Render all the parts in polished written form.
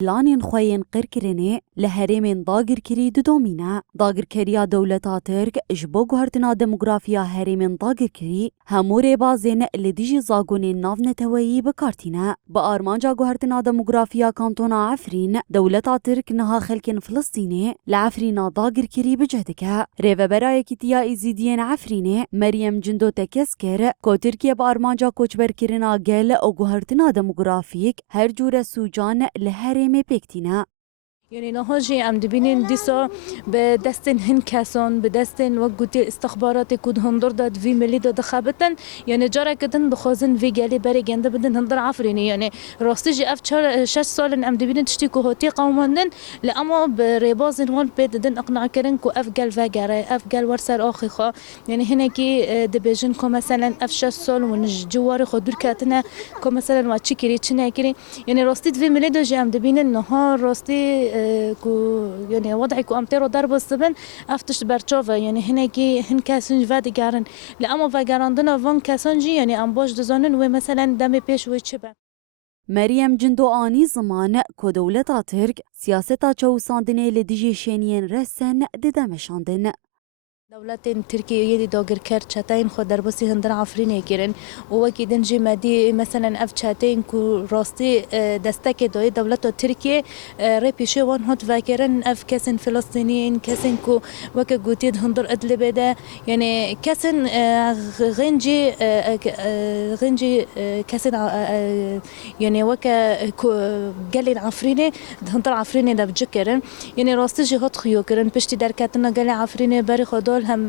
لانین خوین قرکرینه لهرمین داگر کری دومینه داگر کریا دولتا ترک جبو گهرتنا دموگرافیا هرمین داگر کری همور بازین لدیج زاگون ناو نتویی بکارتینه با آرمانجا گهرتنا دموگرافیا کانتونا عفرین دولتا ترک نها خلکن فلسطینه لعفرینا داگر کری بجهدکه ریو برای کتیا ایزیدین عفرینه مریم جندو تکس کر کو ترکیه با آرمانجا کوچبر کرنا گل او گهرتنا دموگرافیک هر جور سوجان لهرم بکتینا يعني نهاجي عم دبينين ديسا بدستن هن كاسون بدستن وقتي استخبارات كود هندر داد في ملي داد خابتن يعني جارا كدن بخازن في جالي بري جنده بدن هندر عفريني يعني راستيجي اف 6 سال عم دبينين تشتكو هوتي قومندن لأما بريبازن وان بدن اقنع كرن كو اف جال فاجر اف جال ورسر اخي خا يعني هنا كي دبيجن كو مثلا اف 6 سال ونج جوار خدور كاتنا كو مثلا واتشي كري تشنا كري يعني راستي في ملي دو عم دبينين نهار راستي يعني وضعي كو امتيرو ضرب السبن افتش برشوفا يعني هناكي هن كاسنج فادي قارن لأما فاقراندنا فان كاسنجي يعني ام باش دزانن ومثلا دمي بيش ويتشبه مریم جندو آنی زمان که دولتا ترک سیاستا چوساندنه لدیجی شینین رسن ددمشاندن دولت تركيا يدي داگر کرد چتاين خود در بسی هندر عفرين كرن ووكي دنجي مادي مثلا اف چتاين كو راستي دستك دوي دولت تركيا ريبيشي وان هوت فاكرن اف كسن فلسطينيين كسن كو وكا قوتيد هندر ادل بدا يعني كسن غنجي كسن يعني وكا قالين عفريني هندر عفريني دا بجكرن يعني راستي جي هوت خيو كرن بشتي دركاتنا قالي عفريني باري خدول هم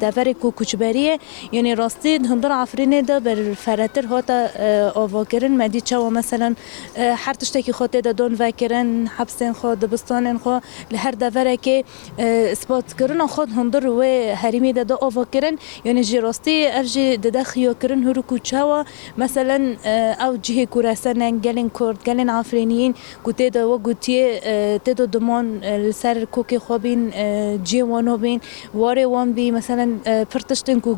دفر کو کوچبریه یعنی راستی هندر عفرینه دا بر فراتر هاتا آواکرن مدی چاو مثلا هر تشتکی خاطر دا دون وکرن حبسن خود دبستانن خو لهر دفره که اثبات کردن خود هندر و حریمی دا آواکرن یعنی جی راستی افجی ددخیو کرن هر کوچاوا مثلا او جه کوراسن گلن کرد گلن عفرینیین گوته دا و گوته تدو دمان سر کوکی خوابین جیوانو بین واره وان بی مثلا پرتشتن کو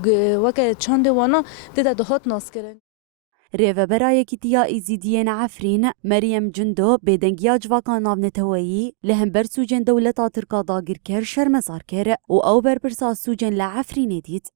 وکه چند وانا تدا دهات ناس کرن ریو برای کتیا ایزیدین عفرین مریم جندو بدنگیا جواکا ناو نتوایی لهم بر سوجن دولتا ترکا داگر کر شرمزار کر و او بر پرسا سوجن لعفرین دید